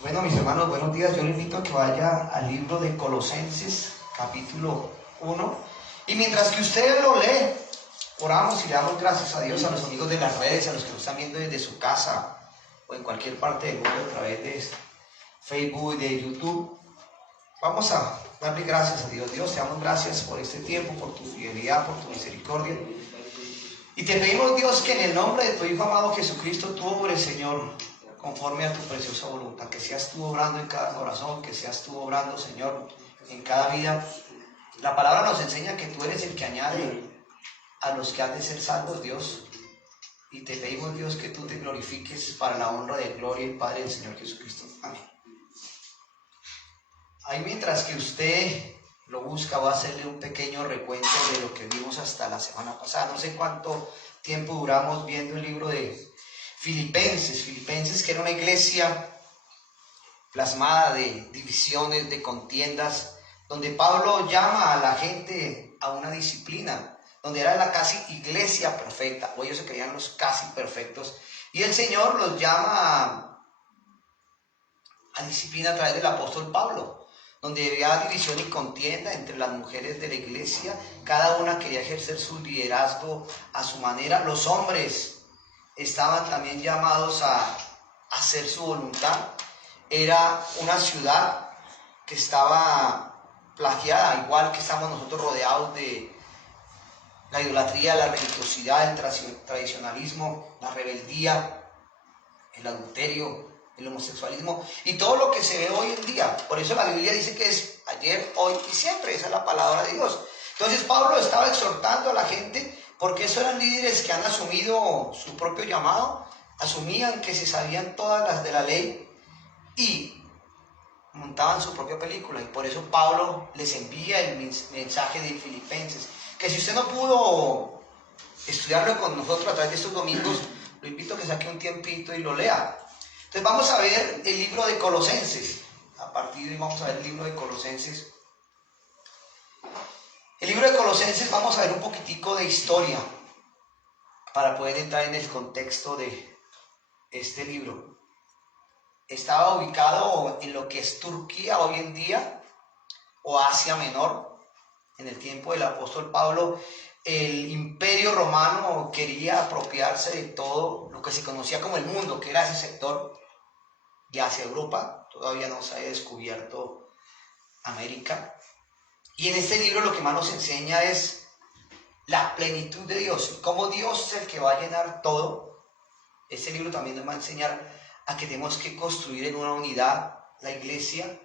Bueno, mis hermanos, buenos días. Yo les invito a que vaya al libro de Colosenses, capítulo 1. Y mientras que usted lo lee, oramos y le damos gracias a Dios, a los amigos de las redes, a los que nos están viendo desde su casa o en cualquier parte del mundo a través de Facebook, de YouTube. Vamos a darle gracias a Dios. Dios, te damos gracias por este tiempo, por tu fidelidad, por tu misericordia. Y te pedimos, Dios, que en el nombre de tu Hijo amado Jesucristo, tú obres, Señor, conforme a tu preciosa voluntad, que seas tú obrando en cada corazón, que seas tú obrando, Señor, en cada vida. La palabra nos enseña que tú eres el que añade a los que han de ser salvos, Dios. Y te pedimos, Dios, que tú te glorifiques para la honra de gloria y Padre del Señor Jesucristo. Amén. Ahí mientras que usted lo busca, va a hacerle un pequeño recuento de lo que vimos hasta la semana pasada. No sé cuánto tiempo duramos viendo el libro de Filipenses, que era una iglesia plasmada de divisiones, de contiendas, donde Pablo llama a la gente a una disciplina, donde era la casi iglesia perfecta, o ellos se creían los casi perfectos, y el Señor los llama a disciplina a través del apóstol Pablo, donde había división y contienda entre las mujeres de la iglesia, cada una quería ejercer su liderazgo a su manera. Los hombres estaban también llamados a hacer su voluntad. Era una ciudad que estaba plagiada, igual que estamos nosotros rodeados de la idolatría, la religiosidad, el tradicionalismo, la rebeldía, el adulterio, el homosexualismo y todo lo que se ve hoy en día. Por eso la Biblia dice que es ayer, hoy y siempre. Esa es la palabra de Dios. Entonces Pablo estaba exhortando a la gente, porque esos eran líderes que han asumido su propio llamado, asumían que se sabían todas las de la ley y montaban su propia película. Y por eso Pablo les envía el mensaje de Filipenses, que si usted no pudo estudiarlo con nosotros a través de estos domingos, lo invito a que saque un tiempito y lo lea. Entonces vamos a ver el libro de Colosenses. A partir de hoy vamos a ver el libro de Colosenses. El libro de Colosenses vamos a ver un poquitico de historia para poder entrar en el contexto de este libro. Estaba ubicado en lo que es Turquía hoy en día, o Asia Menor. En el tiempo del apóstol Pablo, el imperio romano quería apropiarse de todo lo que se conocía como el mundo, que era ese sector, y hacia Europa. Todavía no se había descubierto América. Y en este libro lo que más nos enseña es la plenitud de Dios, cómo Dios es el que va a llenar todo. Este libro también nos va a enseñar a que tenemos que construir en una unidad la iglesia,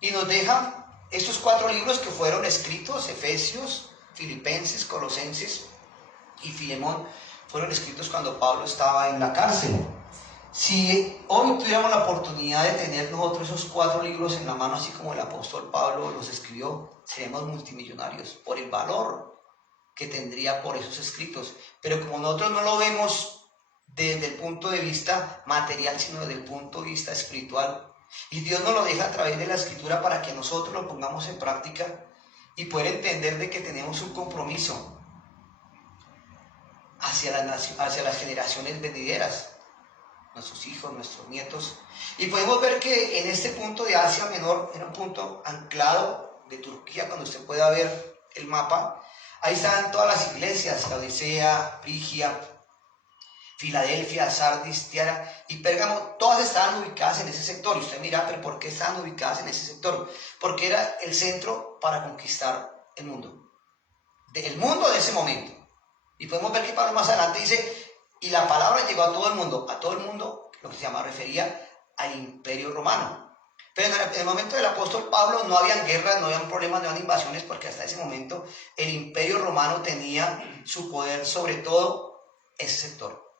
y nos deja estos 4 libros que fueron escritos: Efesios, Filipenses, Colosenses y Filemón. Fueron escritos cuando Pablo estaba en la cárcel. Si hoy tuviéramos la oportunidad de tener nosotros esos 4 libros en la mano, así como el apóstol Pablo los escribió, seríamos multimillonarios por el valor que tendría por esos escritos. Pero como nosotros no lo vemos desde el punto de vista material, sino desde el punto de vista espiritual, y Dios nos lo deja a través de la escritura para que nosotros lo pongamos en práctica y poder entender de que tenemos un compromiso hacia las generaciones venideras, nuestros hijos, nuestros nietos. Y podemos ver que en este punto de Asia Menor era un punto anclado de Turquía. Cuando usted pueda ver el mapa, ahí están todas las iglesias: Laodicea, Frigia, Filadelfia, Sardis, Tiara y Pérgamo. Todas estaban ubicadas en ese sector. Y usted mira, pero ¿por qué estaban ubicadas en ese sector? Porque era el centro para conquistar el mundo. El mundo de ese momento. Y podemos ver que Pablo más adelante dice: y la palabra llegó a todo el mundo, lo que se llama, refería al imperio romano. Pero en el momento del apóstol Pablo no habían guerras, no habían problemas, no habían invasiones, porque hasta ese momento el imperio romano tenía su poder sobre todo ese sector.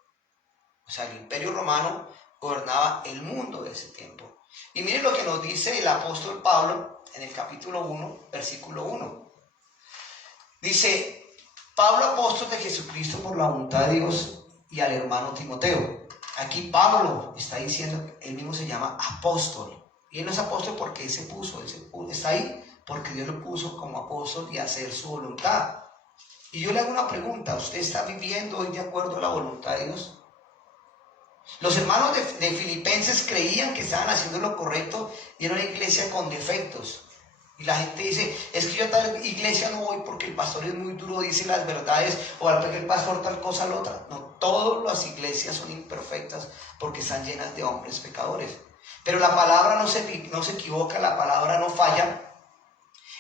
O sea, el imperio romano gobernaba el mundo de ese tiempo. Y miren lo que nos dice el apóstol Pablo en el capítulo 1, versículo 1. Dice: Pablo, apóstol de Jesucristo por la voluntad de Dios, y al hermano Timoteo. Aquí Pablo está diciendo, él mismo se llama apóstol. Y él no es apóstol porque él se puso, está ahí porque Dios lo puso como apóstol y a hacer su voluntad. Y yo le hago una pregunta: ¿usted está viviendo hoy de acuerdo a la voluntad de Dios? Los hermanos de Filipenses creían que estaban haciendo lo correcto y era una iglesia con defectos. Y la gente dice, es que yo a tal iglesia no voy porque el pastor es muy duro, dice las verdades, o porque el pastor tal cosa la otra. No, todas las iglesias son imperfectas porque están llenas de hombres pecadores. Pero la palabra no se equivoca, la palabra no falla.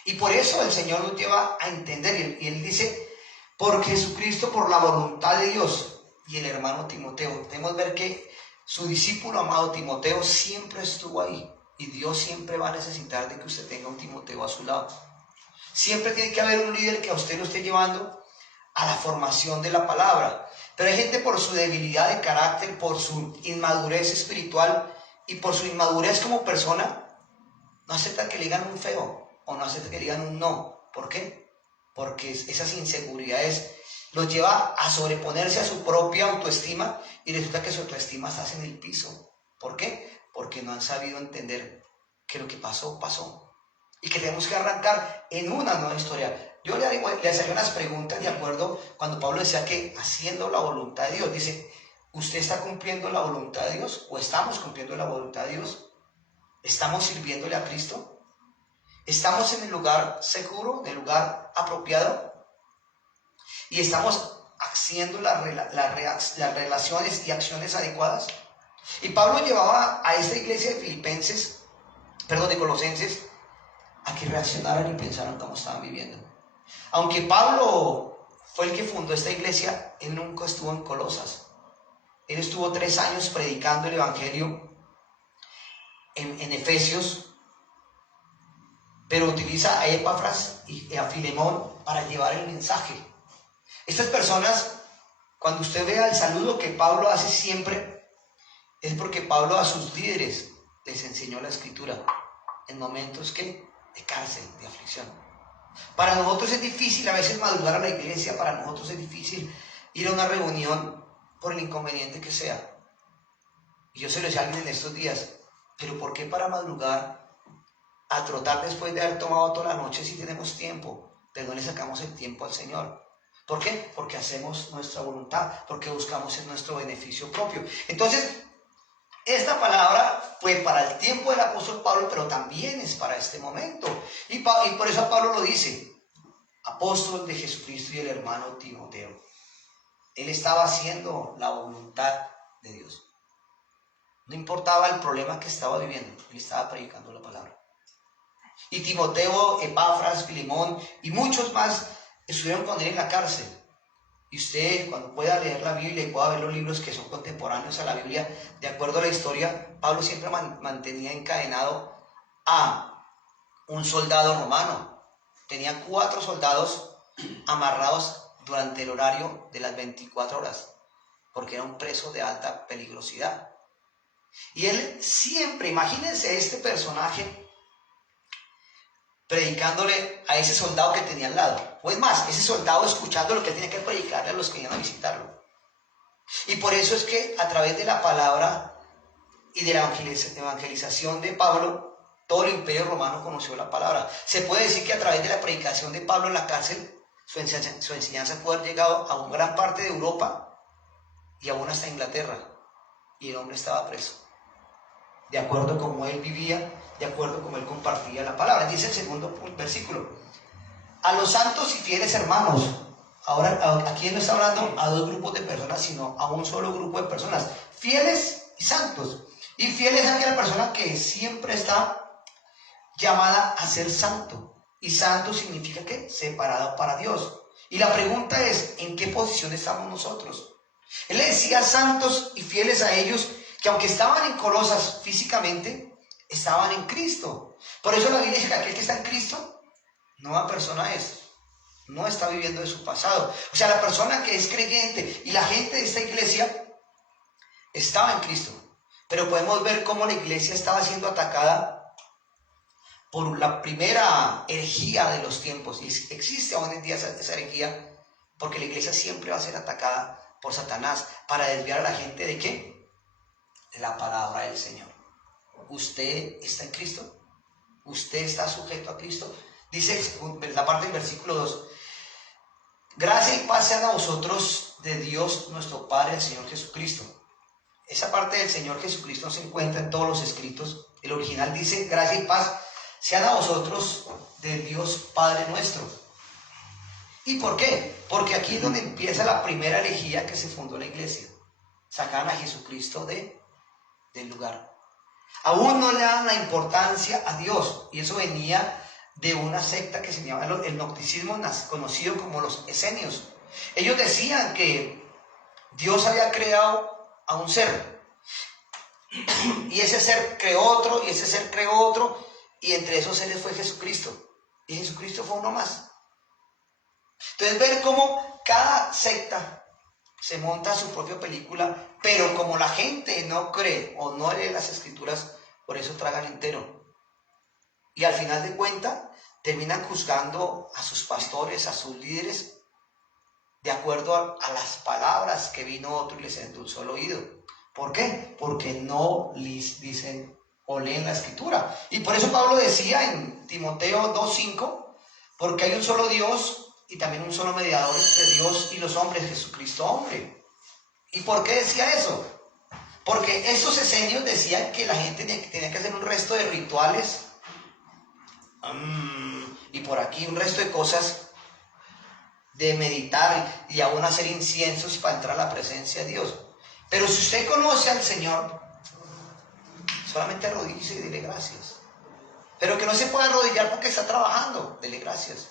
Y por eso el Señor nos lleva a entender, y Él dice, por Jesucristo, por la voluntad de Dios. Y el hermano Timoteo, debemos ver que su discípulo amado Timoteo siempre estuvo ahí. Y Dios siempre va a necesitar de que usted tenga un Timoteo a su lado. Siempre tiene que haber un líder que a usted lo esté llevando a la formación de la palabra. Pero hay gente por su debilidad de carácter, por su inmadurez espiritual y por su inmadurez como persona, no acepta que le digan un feo o no acepta que le digan un no. ¿Por qué? Porque esas inseguridades los lleva a sobreponerse a su propia autoestima y resulta que su autoestima está en el piso. ¿Por qué? Porque no han sabido entender que lo que pasó, pasó. Y que tenemos que arrancar en una nueva historia. Yo le haría unas preguntas de acuerdo cuando Pablo decía que haciendo la voluntad de Dios. Dice, ¿usted está cumpliendo la voluntad de Dios? ¿O estamos cumpliendo la voluntad de Dios? ¿Estamos sirviéndole a Cristo? ¿Estamos en el lugar seguro, en el lugar apropiado? ¿Y estamos haciendo las relaciones y acciones adecuadas? Y Pablo llevaba a esta iglesia de Colosenses, a que reaccionaran y pensaran cómo estaban viviendo. Aunque Pablo fue el que fundó esta iglesia, él nunca estuvo en Colosas. Él estuvo 3 años predicando el evangelio en Efesios, pero utiliza a Epafras y a Filemón para llevar el mensaje. Estas personas, cuando usted vea el saludo que Pablo hace siempre, es porque Pablo a sus líderes les enseñó la escritura en momentos de cárcel, de aflicción. Para nosotros es difícil a veces madrugar a la iglesia, para nosotros es difícil ir a una reunión por el inconveniente que sea. Y yo se lo decía a alguien en estos días, pero ¿por qué para madrugar a trotar después de haber tomado toda la noche si tenemos tiempo, pero no le sacamos el tiempo al Señor? ¿Por qué? Porque hacemos nuestra voluntad, porque buscamos en nuestro beneficio propio. Entonces, esta palabra fue para el tiempo del apóstol Pablo, pero también es para este momento. Y por eso Pablo lo dice, apóstol de Jesucristo y el hermano Timoteo. Él estaba haciendo la voluntad de Dios. No importaba el problema que estaba viviendo, él estaba predicando la palabra. Y Timoteo, Epafras, Filemón y muchos más estuvieron con él en la cárcel. Y usted, cuando pueda leer la Biblia y pueda ver los libros que son contemporáneos a la Biblia, de acuerdo a la historia, Pablo siempre mantenía encadenado a un soldado romano. Tenía 4 soldados amarrados durante el horario de las 24 horas, porque era un preso de alta peligrosidad. Y él siempre, imagínense este personaje predicándole a ese soldado que tenía al lado. O es más, ese soldado escuchando lo que él tenía que predicarle a los que iban a visitarlo. Y por eso es que a través de la palabra y de la evangelización de Pablo, todo el imperio romano conoció la palabra. Se puede decir que a través de la predicación de Pablo en la cárcel, su enseñanza puede haber llegado a una gran parte de Europa y aún hasta Inglaterra. Y el hombre estaba preso. De acuerdo a cómo él vivía, de acuerdo a cómo él compartía la palabra. Dice el segundo versículo: a los santos y fieles hermanos. Ahora aquí no está hablando a 2 grupos de personas, sino a un solo grupo de personas, fieles y santos. Y fieles es aquella persona que siempre está llamada a ser santo. Y santo significa ¿qué? Separado para Dios. Y la pregunta es, ¿en qué posición estamos nosotros? Él le decía santos y fieles a ellos que aunque estaban en Colosas físicamente, estaban en Cristo. Por eso la Biblia dice que aquel que está en Cristo, nueva persona es. No está viviendo de su pasado. O sea, la persona que es creyente y la gente de esta iglesia estaba en Cristo. Pero podemos ver cómo la iglesia estaba siendo atacada por la primera herejía de los tiempos. Y existe aún en día esa herejía, porque la iglesia siempre va a ser atacada por Satanás para desviar a la gente ¿de qué? De la palabra del Señor. ¿Usted está en Cristo? ¿Usted está sujeto a Cristo? Dice la parte del versículo 2: gracia y paz sean a vosotros de Dios nuestro Padre, el Señor Jesucristo. esa parte del Señor Jesucristo se encuentra en todos los escritos. El original dice: gracia y paz sean a vosotros de Dios Padre nuestro. ¿Y por qué? Porque aquí es donde empieza la primera herejía que se fundó la iglesia. Sacaron a Jesucristo del lugar. Aún no le dan la importancia a Dios, y eso venía de una secta que se llamaba el gnosticismo, conocido como los esenios. Ellos decían que Dios había creado a un ser, y ese ser creó otro, y ese ser creó otro, y entre esos seres fue Jesucristo, y Jesucristo fue uno más. Entonces, ver cómo cada secta se monta su propia película, pero como la gente no cree o no lee las escrituras, por eso tragan entero. Y al final de cuentas, terminan juzgando a sus pastores, a sus líderes, de acuerdo a las palabras que vino otro y les endulzó el oído. ¿Por qué? Porque no les dicen o leen la escritura. Y por eso Pablo decía en Timoteo 2:5, porque hay un solo Dios y también un solo mediador entre Dios y los hombres, Jesucristo hombre. ¿Y por qué decía eso? Porque esos esenios decían que la gente tenía que hacer un resto de rituales, y por aquí un resto de cosas, de meditar y aún hacer inciensos para entrar a la presencia de Dios. Pero si usted conoce al Señor, solamente arrodíllese y dile gracias. Pero que no se pueda arrodillar porque está trabajando, dele gracias.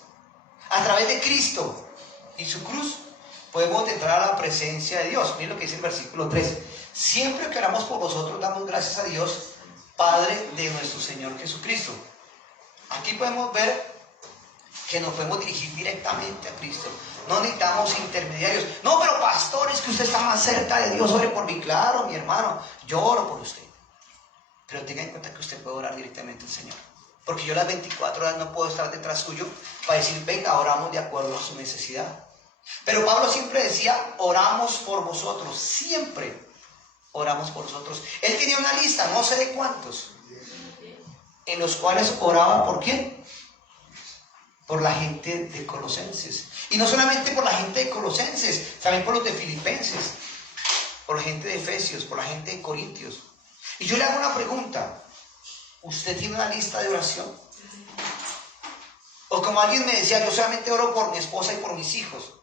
A través de Cristo y su cruz podemos entrar a la presencia de Dios. Miren lo que dice el versículo 3. Siempre que oramos por vosotros, damos gracias a Dios, Padre de nuestro Señor Jesucristo. Aquí podemos ver que nos podemos dirigir directamente a Cristo. No necesitamos intermediarios. No, pero pastor, es que usted está más cerca de Dios, ore por mí. Claro, mi hermano, yo oro por usted. Pero tenga en cuenta que usted puede orar directamente al Señor. Porque yo las 24 horas no puedo estar detrás suyo para decir, venga, oramos de acuerdo a su necesidad. Pero Pablo siempre decía, oramos por vosotros. Siempre oramos por vosotros. Él tenía una lista, no sé de cuántos, en los cuales oraba por quién. Por la gente de Colosenses. Y no solamente por la gente de Colosenses, también por los de Filipenses, por la gente de Efesios, por la gente de Corintios. Y yo le hago una pregunta. ¿Usted tiene una lista de oración? O como alguien me decía, yo solamente oro por mi esposa y por mis hijos.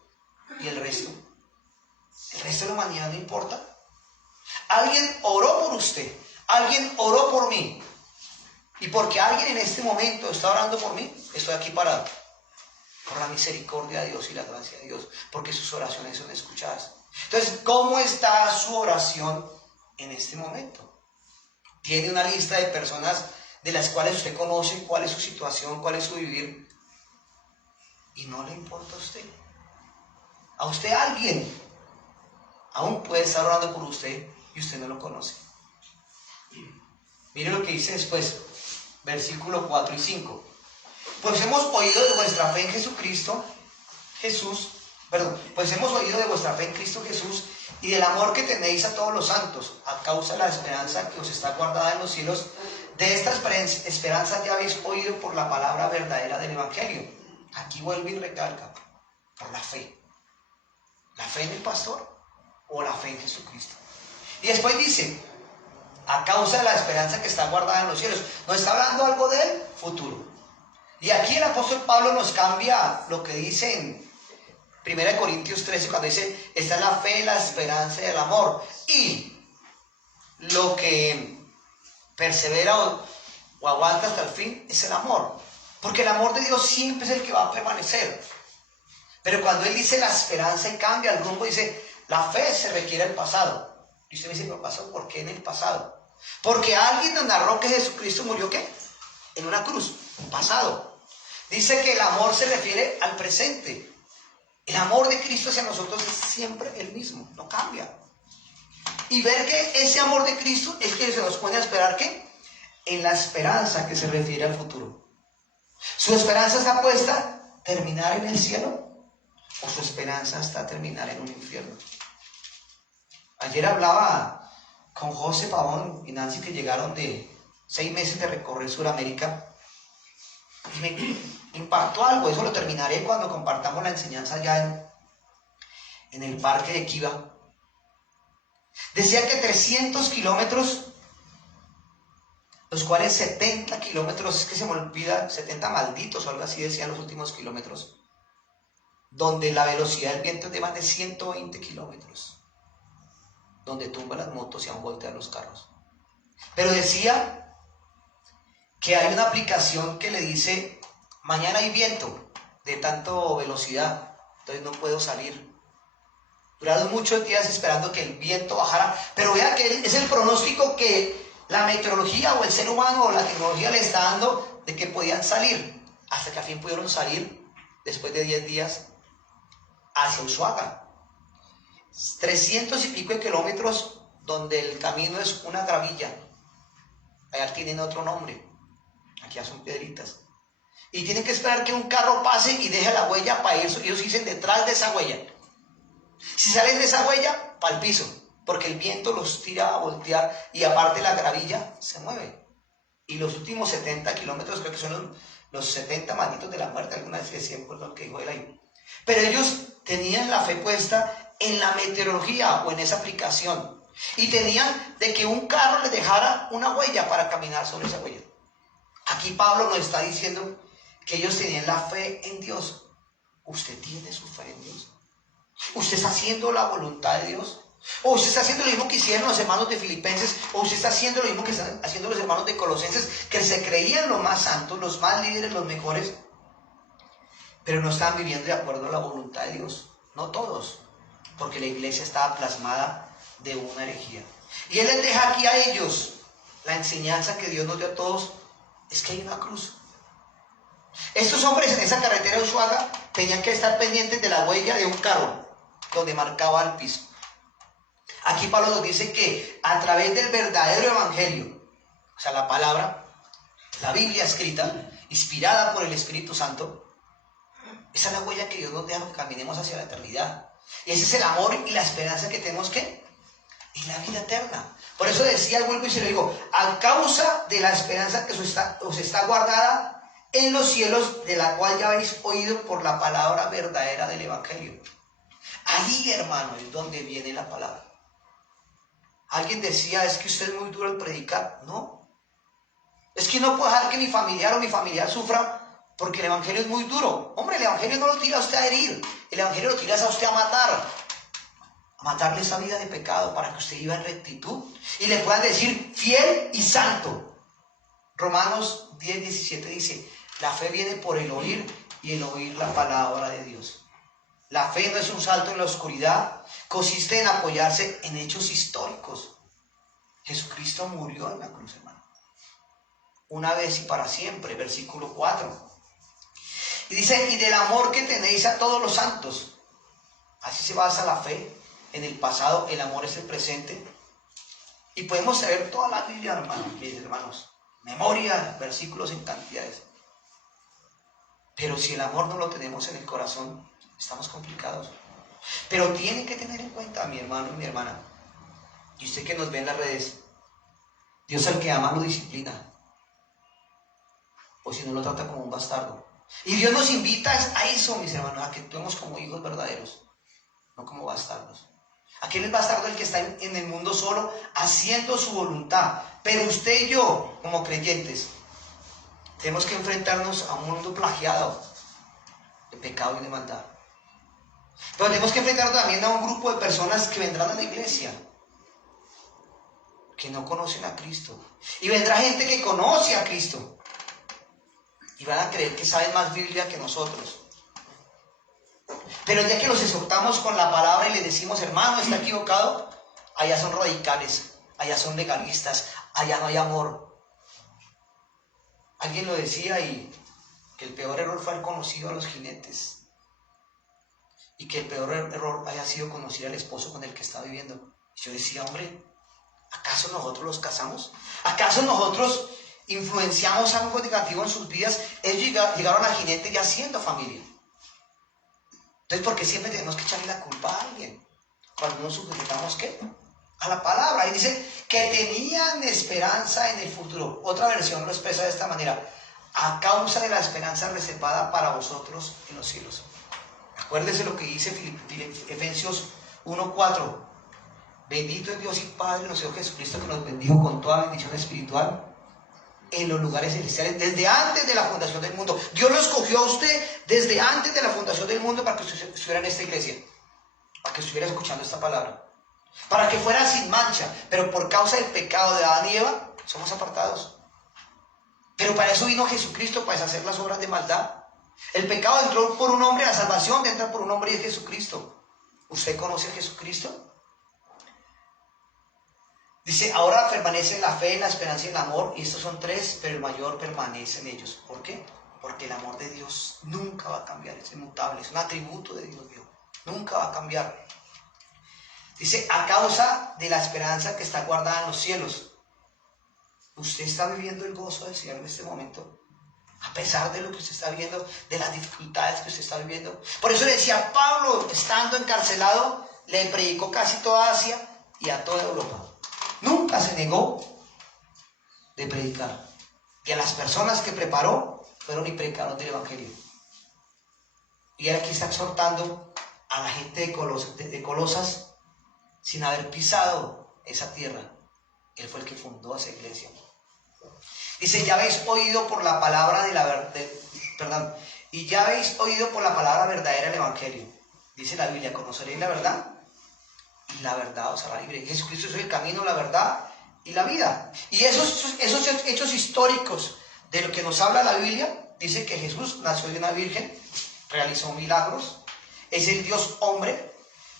¿Y el resto? ¿El resto de la humanidad no importa? Alguien oró por usted. Alguien oró por mí. Y porque alguien en este momento está orando por mí, estoy aquí parado. Por la misericordia de Dios y la gracia de Dios. Porque sus oraciones son escuchadas. Entonces, ¿cómo está su oración en este momento? ¿Tiene una lista de personas de las cuales usted conoce cuál es su situación, cuál es su vivir? Y no le importa a usted. A usted alguien aún puede estar orando por usted y usted no lo conoce. Mire lo que dice después. Versículo 4 y 5. Pues hemos oído de vuestra fe en pues hemos oído de vuestra fe en Cristo Jesús y del amor que tenéis a todos los santos, a causa de la esperanza que os está guardada en los cielos. De esta esperanza ya habéis oído por la palabra verdadera del Evangelio. Aquí vuelve y recalca, por la fe. ¿La fe en el pastor o la fe en Jesucristo? Y después dice, a causa de la esperanza que está guardada en los cielos. Nos está hablando algo del futuro. Y aquí el apóstol Pablo nos cambia lo que dice en 1 Corintios 13, cuando dice, esta es la fe, la esperanza y el amor. Y lo que persevera o aguanta hasta el fin es el amor. Porque el amor de Dios siempre es el que va a permanecer. Pero cuando él dice la esperanza y cambia el rumbo, dice, la fe se requiere el pasado. Y usted me dice, pero pasó, ¿por qué en el pasado? Porque alguien nos narró que Jesucristo murió, ¿qué? En una cruz, pasado. Dice que el amor se refiere al presente. El amor de Cristo hacia nosotros es siempre el mismo, no cambia. Y ver que ese amor de Cristo es que se nos pone a esperar, ¿qué? En la esperanza que se refiere al futuro. ¿Su esperanza está puesta a terminar en el cielo? ¿O su esperanza está a terminar en un infierno? Ayer hablaba con José Pavón y Nancy, que llegaron de 6 meses de recorrer Sudamérica, y me impactó algo. Eso lo terminaré cuando compartamos la enseñanza allá en el parque de Kiva. Decía que 300 kilómetros, los cuales 70 kilómetros, es que se me olvida, 70 malditos o algo así decían los últimos kilómetros, donde la velocidad del viento es de más de 120 kilómetros, donde tumba las motos y aún voltea los carros. Pero decía que hay una aplicación que le dice, mañana hay viento de tanto velocidad, entonces no puedo salir. Duraron muchos días esperando que el viento bajara, pero vea que es el pronóstico que la meteorología o el ser humano o la tecnología le está dando de que podían salir, hasta que al fin pudieron salir después de 10 días hacia Ushuaia. 300 y pico de kilómetros donde el camino es una gravilla. Allá tienen otro nombre, aquí ya son piedritas. Y tienen que esperar que un carro pase y deje la huella para ir, ellos dicen detrás de esa huella. Si salen de esa huella, para el piso, porque el viento los tira a voltear y aparte la gravilla se mueve. Y los últimos 70 kilómetros creo que son los 70 malditos de la muerte, alguna vez decían por lo que dijo él ahí. Pero ellos tenían la fe puesta en la meteorología o en esa aplicación. Y tenían de que un carro les dejara una huella para caminar sobre esa huella. Aquí Pablo nos está diciendo que ellos tenían la fe en Dios. ¿Usted tiene su fe en Dios? ¿Usted está haciendo la voluntad de Dios? ¿O usted está haciendo lo mismo que hicieron los hermanos de Filipenses? ¿O usted está haciendo lo mismo que están haciendo los hermanos de Colosenses, que se creían los más santos, los más líderes, los mejores, pero no estaban viviendo de acuerdo a la voluntad de Dios? No todos, porque la iglesia estaba plasmada de una herejía. Y él les deja aquí a ellos la enseñanza que Dios nos dio a todos, es que hay una cruz. Estos hombres en esa carretera de Ushuaia tenían que estar pendientes de la huella de un carro donde marcaba el piso. Aquí Pablo nos dice que a través del verdadero evangelio, o sea, la palabra, la Biblia escrita, inspirada por el Espíritu Santo, esa es la huella que Dios nos deja, que caminemos hacia la eternidad. Y ese es el amor y la esperanza que tenemos, ¿qué? En la vida eterna. Por eso decía, vuelvo y se lo digo, a causa de la esperanza que os está guardada en los cielos, de la cual ya habéis oído por la palabra verdadera del evangelio. Ahí, hermano, es donde viene la palabra. Alguien decía, es que usted es muy duro al predicar. No. Es que no puedo dejar que mi familiar o mi familiar sufra porque el evangelio es muy duro. Hombre, el evangelio no lo tira a usted a herir. El evangelio lo tira a usted a matar. A matarle esa vida de pecado para que usted viva en rectitud y le puedan decir fiel y santo. Romanos 10:17 dice, la fe viene por el oír y el oír la palabra de Dios. La fe no es un salto en la oscuridad, consiste en apoyarse en hechos históricos. Jesucristo murió en la cruz, hermano. Una vez y para siempre, versículo 4. Y dice, y del amor que tenéis a todos los santos. Así se basa la fe. En el pasado, el amor es el presente. Y podemos saber toda la Biblia, hermanos, mis hermanos. Memoria, versículos en cantidades. Pero si el amor no lo tenemos en el corazón, estamos complicados. Pero tiene que tener en cuenta, mi hermano y mi hermana, y usted que nos ve en las redes, Dios al que ama lo disciplina, o si no lo trata como un bastardo. Y Dios nos invita a eso, mis hermanos, a que actuemos como hijos verdaderos, no como bastardos. Aquel es bastardo el que está en el mundo solo, haciendo su voluntad. Pero usted y yo, como creyentes, tenemos que enfrentarnos a un mundo plagiado de pecado y de maldad. Pero tenemos que enfrentarnos también a un grupo de personas que vendrán a la iglesia, que no conocen a Cristo. Y vendrá gente que conoce a Cristo. Y van a creer que saben más Biblia que nosotros. Pero el día que los exhortamos con la palabra y les decimos, hermano, está equivocado, allá son radicales, allá son legalistas, allá no hay amor. Alguien lo decía y que el peor error fue haber conocido a los jinetes. Y que el peor error haya sido conocer al esposo con el que está viviendo. Y yo decía, hombre, ¿acaso nosotros los casamos? ¿Acaso nosotros influenciamos algo negativo en sus vidas? Ellos llegaron al jinete ya siendo familia. Entonces, ¿por qué siempre tenemos que echarle la culpa a alguien? Cuando nos sujetamos, ¿qué? A la palabra. Y dice que tenían esperanza en el futuro. Otra versión lo expresa de esta manera. A causa de la esperanza reservada para vosotros en los cielos. Acuérdese lo que dice Efesios 1:4. Bendito es Dios y Padre nuestro Jesucristo, que nos bendijo con toda bendición espiritual en los lugares celestiales desde antes de la fundación del mundo. Dios lo escogió a usted desde antes de la fundación del mundo para que usted estuviera en esta iglesia, para que estuviera escuchando esta palabra, para que fuera sin mancha. Pero por causa del pecado de Adán y Eva somos apartados. Pero para eso vino Jesucristo, para deshacer las obras de maldad. El pecado entró por un hombre, la salvación entra por un hombre y es Jesucristo. ¿Usted conoce a Jesucristo? Dice, ahora permanece en la fe, en la esperanza y en el amor, y estos son tres, pero el mayor permanece en ellos. ¿Por qué? Porque el amor de Dios nunca va a cambiar, es inmutable, es un atributo de Dios mío, nunca va a cambiar. Dice, a causa de la esperanza que está guardada en los cielos. ¿Usted está viviendo el gozo del Señor en este momento? A pesar de lo que usted está viviendo, de las dificultades que usted está viviendo. Por eso le decía, Pablo, estando encarcelado, le predicó casi toda Asia y a toda Europa. Nunca se negó de predicar. Y a las personas que preparó, fueron y predicaron del Evangelio. Y él aquí está exhortando a la gente de Colosas, sin haber pisado esa tierra. Él fue el que fundó esa iglesia. Dice, ya habéis oído por la palabra y ya habéis oído por la palabra verdadera el Evangelio. Dice la Biblia, conoceréis la verdad y la verdad os hará libre. Jesucristo es el camino, la verdad y la vida. Y esos hechos históricos de lo que nos habla la Biblia, dice que Jesús nació de una virgen, realizó milagros, es el Dios hombre,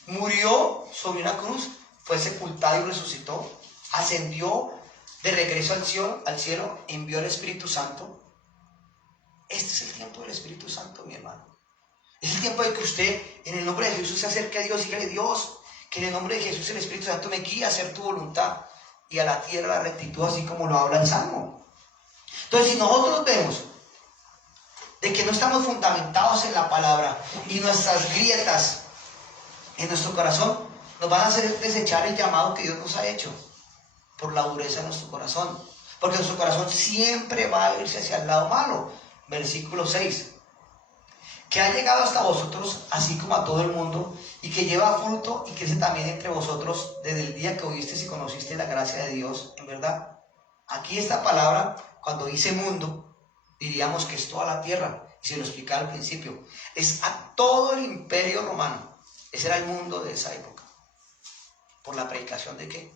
murió sobre una cruz, fue sepultado y resucitó, ascendió de regreso al cielo, envió el Espíritu Santo. Este es el tiempo del Espíritu Santo, mi hermano. Es el tiempo de que usted, en el nombre de Jesús, se acerque a Dios y dígale, Dios, que en el nombre de Jesús el Espíritu Santo me guíe a hacer tu voluntad y a la tierra la rectitud, así como lo habla el Salmo. Entonces, si nosotros vemos de que no estamos fundamentados en la palabra y nuestras grietas en nuestro corazón nos van a hacer desechar el llamado que Dios nos ha hecho por la dureza de nuestro corazón, porque nuestro corazón siempre va a irse hacia el lado malo. Versículo 6, que ha llegado hasta vosotros así como a todo el mundo, y que lleva fruto y crece también entre vosotros desde el día que oísteis y conocisteis la gracia de Dios en verdad. Aquí esta palabra, cuando dice mundo, diríamos que es toda la tierra, y se lo explicaba al principio, es a todo el imperio romano. Ese era el mundo de esa época. ¿Por la predicación de qué?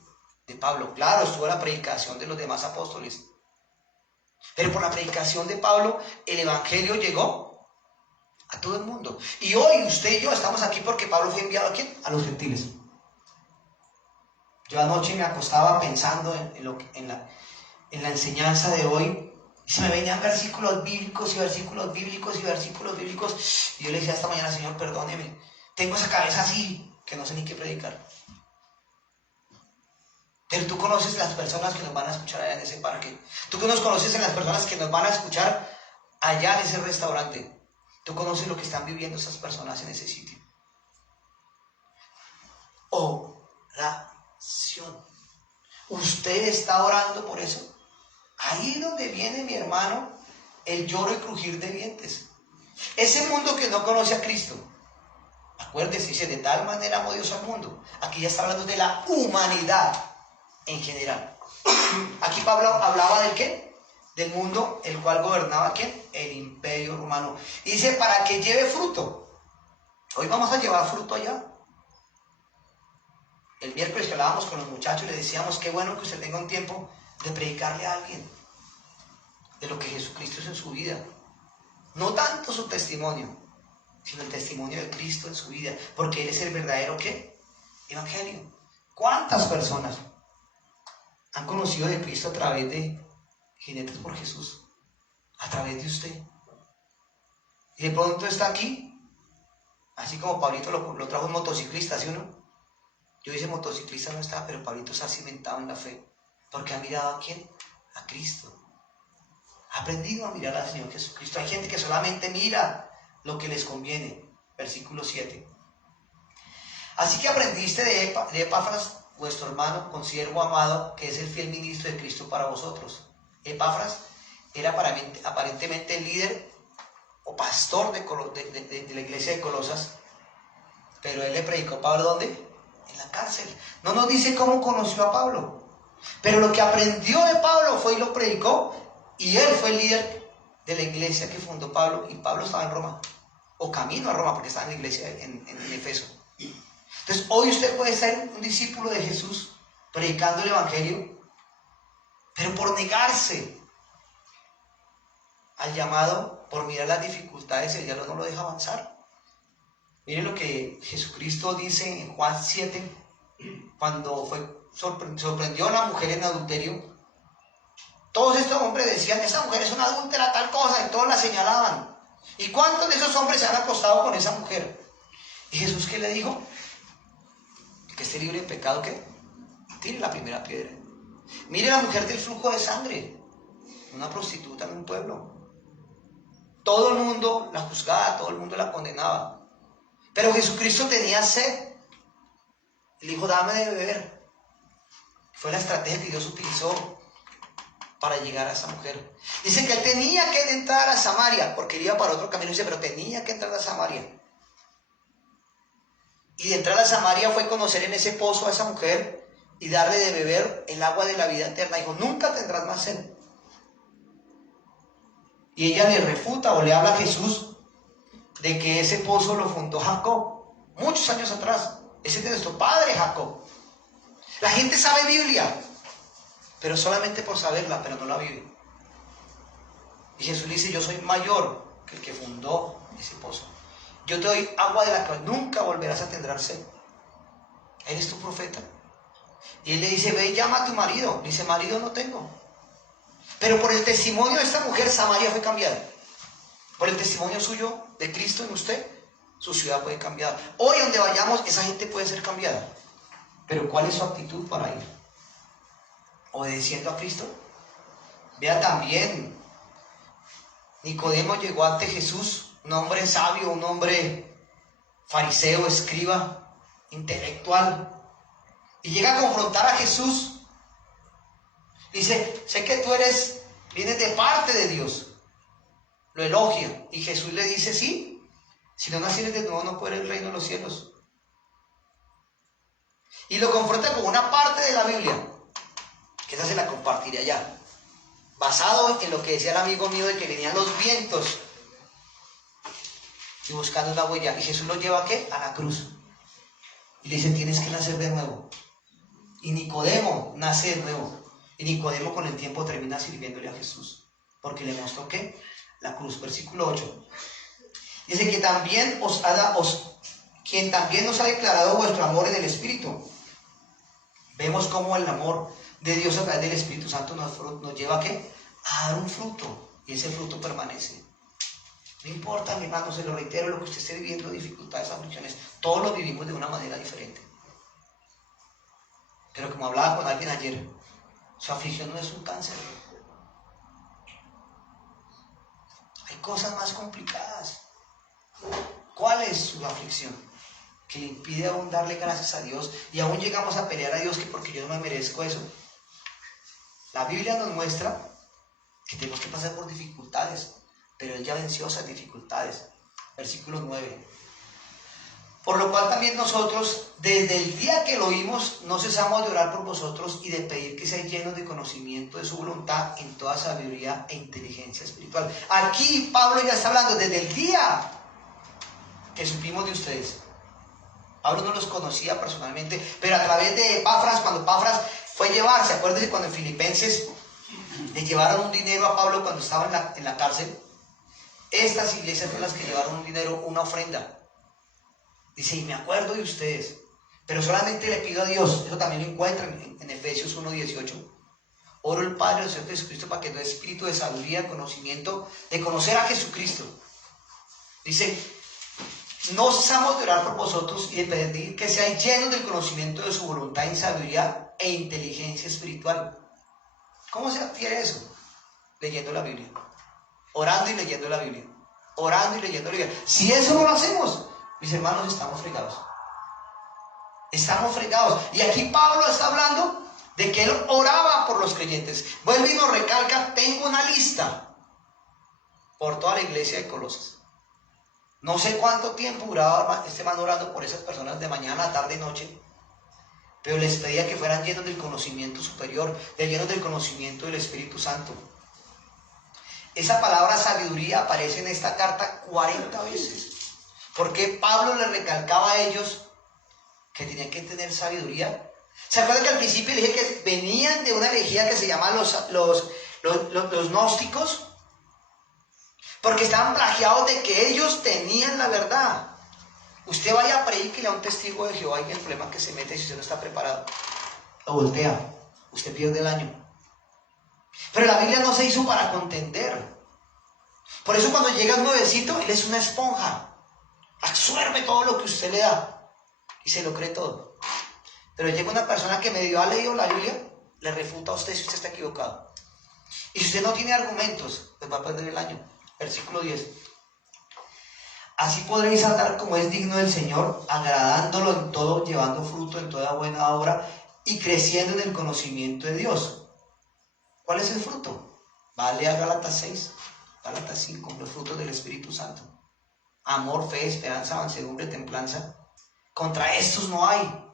De Pablo. Claro, estuvo la predicación de los demás apóstoles, pero por la predicación de Pablo el Evangelio llegó a todo el mundo. Y hoy usted y yo estamos aquí porque Pablo fue enviado ¿a quién? A los gentiles. Yo anoche me acostaba pensando en la enseñanza de hoy, y se me venían versículos bíblicos y versículos bíblicos y versículos bíblicos, y yo le decía esta mañana, Señor, perdóneme, tengo esa cabeza así que no sé ni qué predicar. Pero tú conoces las personas que nos van a escuchar allá en ese parque. Tú nos conoces en las personas que nos van a escuchar allá en ese restaurante. Tú conoces lo que están viviendo esas personas en ese sitio. Oración. ¿Usted está orando por eso? Ahí es donde viene, mi hermano, el lloro y crujir de dientes. Ese mundo que no conoce a Cristo. Acuérdese, dice, de tal manera amó Dios al mundo. Aquí ya está hablando de la humanidad en general. Aquí Pablo hablaba de qué? Del mundo el cual gobernaba ¿quién? El imperio romano. Y dice, para que lleve fruto. Hoy vamos a llevar fruto allá. El miércoles que hablábamos con los muchachos, les decíamos, qué bueno que usted tenga un tiempo de predicarle a alguien de lo que Jesucristo es en su vida. No tanto su testimonio, sino el testimonio de Cristo en su vida, porque Él es el verdadero ¿qué? Evangelio. ¿Cuántas personas han conocido de Cristo a través de Jinetes por Jesús? A través de usted. Y de pronto está aquí, así como Pablito lo trajo un motociclista, ¿sí o no? Yo dice motociclista no está, pero Pablito se ha cimentado en la fe, porque ha mirado ¿a quién? A Cristo. Ha aprendido a mirar al Señor Jesucristo. Hay gente que solamente mira lo que les conviene. Versículo 7. Así que aprendiste de Epafras, vuestro hermano, consiervo amado, que es el fiel ministro de Cristo para vosotros. Epafras era aparentemente el líder o pastor de la iglesia de Colosas, pero él le predicó a Pablo ¿dónde? En la cárcel. No nos dice cómo conoció a Pablo. Pero lo que aprendió de Pablo fue y lo predicó. Y él fue el líder de la iglesia que fundó Pablo. Y Pablo estaba en Roma. O camino a Roma, porque estaba en la iglesia en Efeso. Entonces hoy usted puede ser un discípulo de Jesús predicando el evangelio, pero por negarse al llamado, por mirar las dificultades, el diablo no lo deja avanzar. Miren lo que Jesucristo dice en Juan 7, cuando sorprendió a la mujer en adulterio. Todos estos hombres decían, esa mujer es una adúltera, tal cosa, y todos la señalaban. ¿Y cuántos de esos hombres se han acostado con esa mujer? ¿Y Jesús qué le dijo? Que esté libre de pecado, ¿qué? Tire la primera piedra. Mire la mujer del flujo de sangre, una prostituta en un pueblo. Todo el mundo la juzgaba, todo el mundo la condenaba. Pero Jesucristo tenía sed. Le dijo, dame de beber. Fue la estrategia que Dios utilizó para llegar a esa mujer. Dice que él tenía que entrar a Samaria, porque iba para otro camino, dice, pero tenía que entrar a Samaria. Y de entrar a Samaria fue conocer en ese pozo a esa mujer y darle de beber el agua de la vida eterna. Dijo, nunca tendrás más sed. Y ella le refuta o le habla a Jesús de que ese pozo lo fundó Jacob, muchos años atrás. Ese es nuestro padre Jacob. La gente sabe Biblia, pero solamente por saberla, pero no la vive. Y Jesús le dice, yo soy mayor que el que fundó ese pozo. Yo te doy agua de la que nunca volverás a tener sed. ¿Eres tu profeta? Y él le dice, ve y llama a tu marido. Dice, marido no tengo. Pero por el testimonio de esta mujer, Samaria fue cambiada. Por el testimonio suyo de Cristo en usted, su ciudad puede cambiar. Hoy donde vayamos, esa gente puede ser cambiada. Pero ¿cuál es su actitud para ir? ¿Obedeciendo a Cristo? Vea también, Nicodemo llegó ante Jesús, un hombre sabio, un hombre fariseo, escriba, intelectual, y llega a confrontar a Jesús. Dice, sé que tú vienes de parte de Dios. Lo elogia. Y Jesús le dice, sí, si no nacieres de nuevo no puedes ver el reino de los cielos. Y lo confronta con una parte de la Biblia, que esa se la compartiré allá, basado en lo que decía el amigo mío de que venían los vientos y buscando una huella. Y Jesús lo lleva ¿a qué? A la cruz. Y le dice, tienes que nacer de nuevo. Y Nicodemo nace de nuevo. Y Nicodemo con el tiempo termina sirviéndole a Jesús, porque le mostró ¿qué? La cruz. Versículo 8. Dice que también quien también nos ha declarado vuestro amor en el Espíritu. Vemos cómo el amor de Dios a través del Espíritu Santo nos lleva ¿a qué? A dar un fruto. Y ese fruto permanece. No importa, mi hermano, se lo reitero, lo que usted esté viviendo, dificultades, aflicciones, todos lo vivimos de una manera diferente. Pero como hablaba con alguien ayer, su aflicción no es un cáncer. Hay cosas más complicadas. ¿Cuál es su aflicción? Que le impide aún darle gracias a Dios y aún llegamos a pelear a Dios que porque yo no me merezco eso. La Biblia nos muestra que tenemos que pasar por dificultades, pero Él ya venció esas dificultades. Versículo 9. Por lo cual también nosotros, desde el día que lo oímos, no cesamos de orar por vosotros y de pedir que seáis llenos de conocimiento de su voluntad en toda sabiduría e inteligencia espiritual. Aquí Pablo ya está hablando desde el día que supimos de ustedes. Pablo no los conocía personalmente, pero a través de Epafras, cuando Epafras fue llevarse, acuérdense cuando en Filipenses le llevaron un dinero a Pablo cuando estaba en la cárcel. Estas iglesias fueron las que llevaron un dinero, una ofrenda. Dice, y me acuerdo de ustedes, pero solamente le pido a Dios, eso también lo encuentran en Efesios 1:18. Oro el Padre del Señor Jesucristo para que dé espíritu de sabiduría, conocimiento, de conocer a Jesucristo. Dice, no cesamos de orar por vosotros y de pedir que seáis llenos del conocimiento de su voluntad en sabiduría e inteligencia espiritual. ¿Cómo se adquiere eso? Leyendo la Biblia, orando y leyendo la Biblia, orando y leyendo la Biblia. Si eso no lo hacemos, mis hermanos, estamos fregados. Estamos fregados. Y aquí Pablo está hablando de que él oraba por los creyentes. Vuelve y nos recalca, tengo una lista por toda la iglesia de Colosas. No sé cuánto tiempo duraba este man orando por esas personas de mañana, tarde y noche. pero les pedía que fueran llenos del conocimiento superior, llenos del conocimiento del Espíritu Santo. Esa palabra sabiduría aparece en esta carta 40 veces. Porque Pablo les recalcaba a ellos que tenían que tener sabiduría. ¿Se acuerdan que al principio les dije que venían de una herejía que se llama los gnósticos? Porque estaban plagiados de que ellos tenían la verdad. Usted vaya a predicarle a un testigo de Jehová y el problema que se mete si usted no está preparado. Lo voltea, usted pierde el año. Pero la Biblia no se hizo para contender. Por eso cuando llega un nuevecito, él es una esponja. Absorbe todo lo que usted le da y se lo cree todo. Pero llega una persona que medio ha leído la Biblia, le refuta a usted si usted está equivocado. Y si usted no tiene argumentos, pues va a perder el año. Versículo 10. Así podréis andar como es digno del Señor, agradándolo en todo, llevando fruto en toda buena obra y creciendo en el conocimiento de Dios. ¿Cuál es el fruto? Vale a Gálatas 6, Gálatas 5, los frutos del Espíritu Santo. Amor, fe, esperanza, mansedumbre, templanza. Contra estos no hay.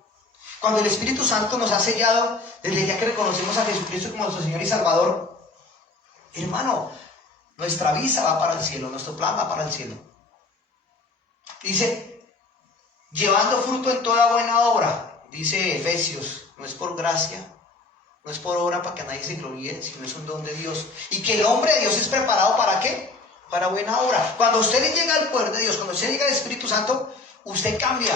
Cuando el Espíritu Santo nos ha sellado, desde el día que reconocemos a Jesucristo como nuestro Señor y Salvador, hermano, nuestra visa va para el cielo, nuestro plan va para el cielo. Dice, llevando fruto en toda buena obra, dice Efesios, no es por gracia, no es por obra para que nadie se gloríe, sino es un don de Dios. Y que el hombre de Dios es preparado ¿para qué? Para buena obra. Cuando usted le llega al poder de Dios, cuando usted llega al Espíritu Santo, usted cambia.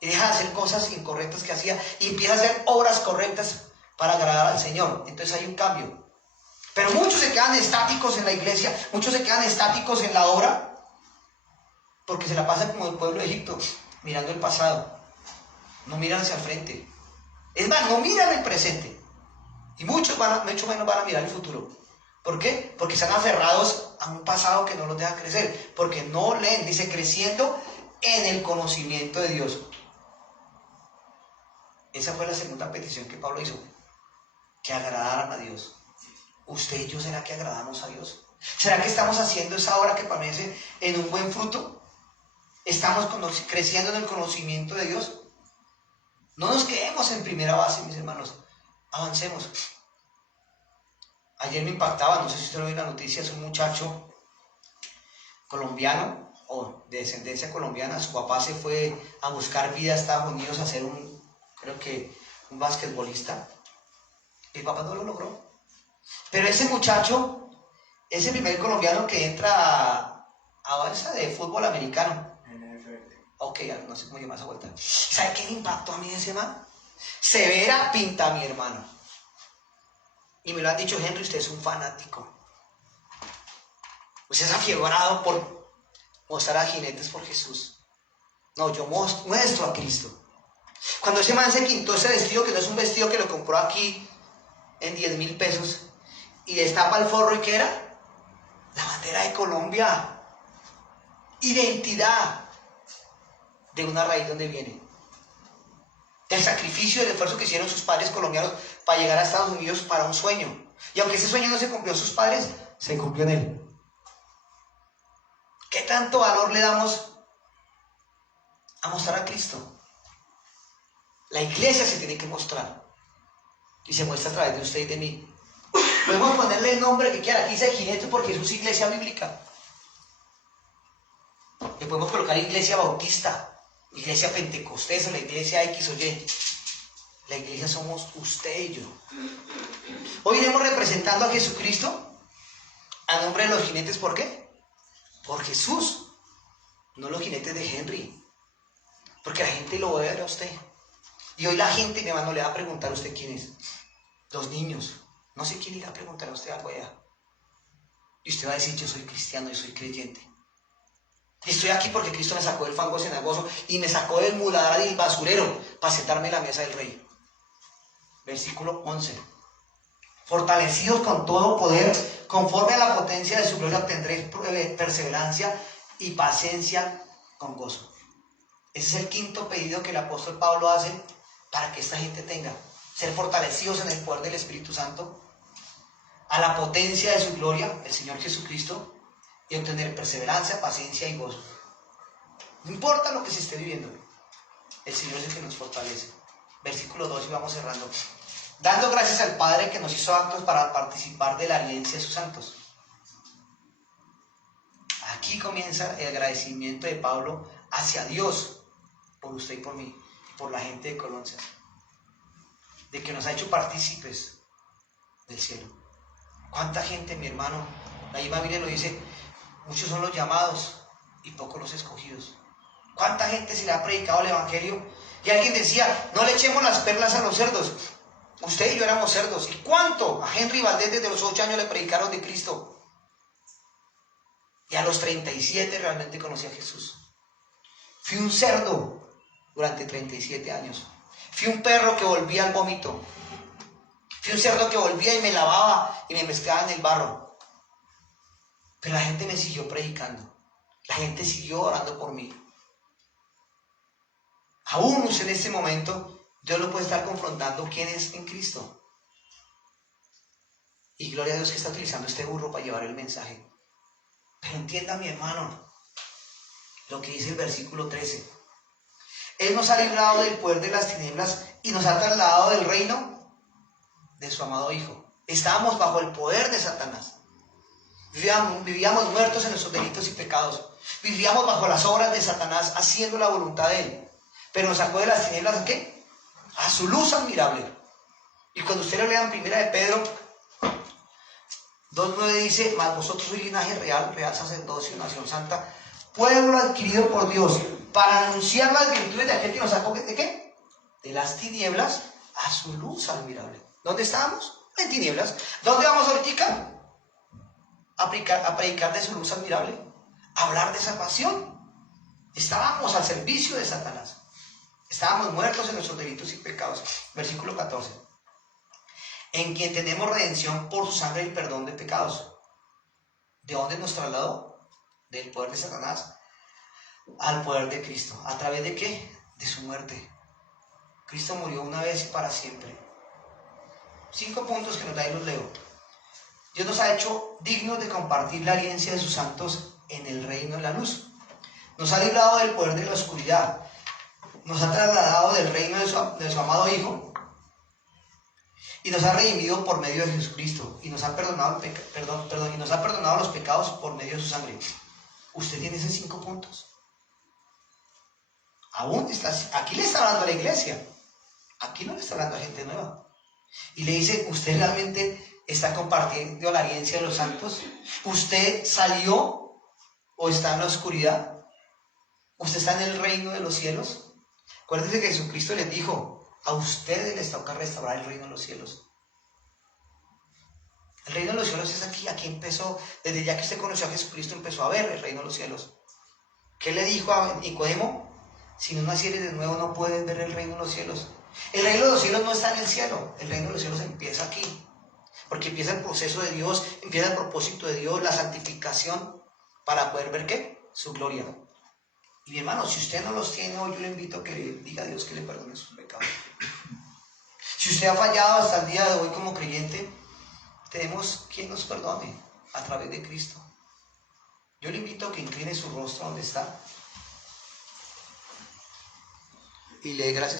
Y deja de hacer cosas incorrectas que hacía y empieza a hacer obras correctas para agradar al Señor. Entonces hay un cambio. Pero muchos se quedan estáticos en la iglesia, muchos se quedan estáticos en la obra, porque se la pasan como el pueblo de Egipto, mirando el pasado. No miran hacia el frente. Es más, no miran el presente. Y mucho menos van a mirar el futuro. ¿Por qué? Porque están aferrados a un pasado que no los deja crecer. Porque no leen, dice, creciendo en el conocimiento de Dios. Esa fue la segunda petición que Pablo hizo. Que agradaran a Dios. ¿Usted y yo será que agradamos a Dios? ¿Será que estamos haciendo esa obra que parece en un buen fruto? ¿Estamos creciendo en el conocimiento de Dios? No nos quedemos en primera base, mis hermanos. Avancemos. Ayer me impactaba, no sé si usted lo vio en la noticia, es un muchacho colombiano o de descendencia colombiana. Su papá se fue a buscar vida a Estados Unidos a ser un basquetbolista. El papá no lo logró. Pero ese muchacho es el primer colombiano que entra a esa de fútbol americano. Ok, no sé cómo llamar esa vuelta. ¿Sabe qué le impactó a mí ese man? Severa pinta, mi hermano. Y me lo han dicho, Henry, usted es un fanático. Usted es afiebrado por mostrar a jinetes por Jesús. No, yo muestro a Cristo. Cuando ese man se pintó ese vestido, que no es un vestido que lo compró aquí en 10,000 pesos, y destapa el forro, ¿y qué era? La bandera de Colombia. Identidad de una raíz donde viene. Del sacrificio y el esfuerzo que hicieron sus padres colombianos para llegar a Estados Unidos para un sueño. Y aunque ese sueño no se cumplió en sus padres, se cumplió en él. ¿Qué tanto valor le damos a mostrar a Cristo? La iglesia se tiene que mostrar. Y se muestra a través de usted y de mí. Podemos ponerle el nombre que quiera. Aquí dice jinete porque es una iglesia bíblica. Le podemos colocar iglesia bautista, iglesia pentecostés, la iglesia X o Y. La iglesia somos usted y yo. Hoy iremos representando a Jesucristo a nombre de los jinetes. ¿Por qué? Por Jesús, no los jinetes de Henry. Porque la gente lo va a ver a usted. Y hoy la gente, mi hermano, le va a preguntar a usted quién es. Los niños. No sé quién irá a preguntar a usted algo allá. Y usted va a decir, yo soy cristiano, yo soy creyente. Y estoy aquí porque Cristo me sacó del fango cenagoso y me sacó del muladar y del basurero para sentarme en la mesa del rey. Versículo 11. Fortalecidos con todo poder, conforme a la potencia de su gloria, obtendréis perseverancia y paciencia con gozo. Ese es el quinto pedido que el apóstol Pablo hace para que esta gente tenga. Ser fortalecidos en el poder del Espíritu Santo, a la potencia de su gloria, el Señor Jesucristo, y obtener perseverancia, paciencia y gozo. No importa lo que se esté viviendo, el Señor es el que nos fortalece. Versículo 2 y vamos cerrando. Dando gracias al Padre que nos hizo aptos para participar de la alianza de sus santos. Aquí comienza el agradecimiento de Pablo hacia Dios por usted y por mí, y por la gente de Colonsas, de que nos ha hecho partícipes del cielo. ¿Cuánta gente, mi hermano? La misma Biblia lo dice, muchos son los llamados y pocos los escogidos. ¿Cuánta gente se le ha predicado el Evangelio? Y alguien decía, no le echemos las perlas a los cerdos. Usted y yo éramos cerdos. ¿Y cuánto? A Henry Valdés desde los 8 años le predicaron de Cristo. Y a los 37 realmente conocí a Jesús. Fui un cerdo durante 37 años. Fui un perro que volvía al vómito. Fui un cerdo que volvía y me lavaba y me mezclaba en el barro. Pero la gente me siguió predicando. La gente siguió orando por mí. Aún en este momento, Dios lo puede estar confrontando quién es en Cristo. Y gloria a Dios que está utilizando este burro para llevar el mensaje. Pero entienda, mi hermano, lo que dice el versículo 13. Él nos ha librado del poder de las tinieblas y nos ha trasladado del reino de su amado Hijo. Estábamos bajo el poder de Satanás. Vivíamos muertos en nuestros delitos y pecados. Vivíamos bajo las obras de Satanás, haciendo la voluntad de él. Pero nos sacó de las tinieblas, ¿a qué? A su luz admirable. Y cuando usted lo lea en Primera de Pedro 2:9 dice, mas vosotros sois linaje real, real sacerdocio, nación santa, pueblo adquirido por Dios, para anunciar las virtudes de aquel que nos sacó, ¿de qué? De las tinieblas a su luz admirable. ¿Dónde estábamos? En tinieblas. ¿Dónde vamos ahorita? A predicar de su luz admirable, a hablar de salvación. Estábamos al servicio de Satanás. Estábamos muertos en nuestros delitos y pecados. Versículo 14. En quien tenemos redención por su sangre y perdón de pecados. ¿De dónde nos trasladó? Del poder de Satanás al poder de Cristo. ¿A través de qué? De su muerte. Cristo murió una vez y para siempre. 5 puntos que nos da y los leo. Dios nos ha hecho dignos de compartir la herencia de sus santos en el reino de la luz. Nos ha librado del poder de la oscuridad. Nos ha trasladado del reino de su amado Hijo. Y nos ha redimido por medio de Jesucristo. Y nos ha perdonado, y nos ha perdonado los pecados por medio de su sangre. Usted tiene esos 5 puntos. Aún aquí le está hablando a la iglesia. Aquí no le está hablando a gente nueva. Y le dice, ¿usted realmente está compartiendo la herencia de los santos? ¿Usted salió o está en la oscuridad? ¿Usted está en el reino de los cielos? Acuérdense que Jesucristo les dijo, a ustedes les toca restaurar el reino de los cielos. El reino de los cielos es aquí. Aquí empezó, desde ya que usted conoció a Jesucristo, empezó a ver el reino de los cielos. ¿Qué le dijo a Nicodemo? Si no nacieres de nuevo no puedes ver el reino de los cielos. El reino de los cielos no está en el cielo. El reino de los cielos empieza aquí. Porque empieza el proceso de Dios, empieza el propósito de Dios, la santificación, para poder ver ¿qué? Su gloria. Y mi hermano, si usted no los tiene hoy, yo le invito a que le diga a Dios que le perdone sus pecados. Si usted ha fallado hasta el día de hoy como creyente, tenemos quien nos perdone a través de Cristo. Yo le invito a que incline su rostro donde está y le dé gracias.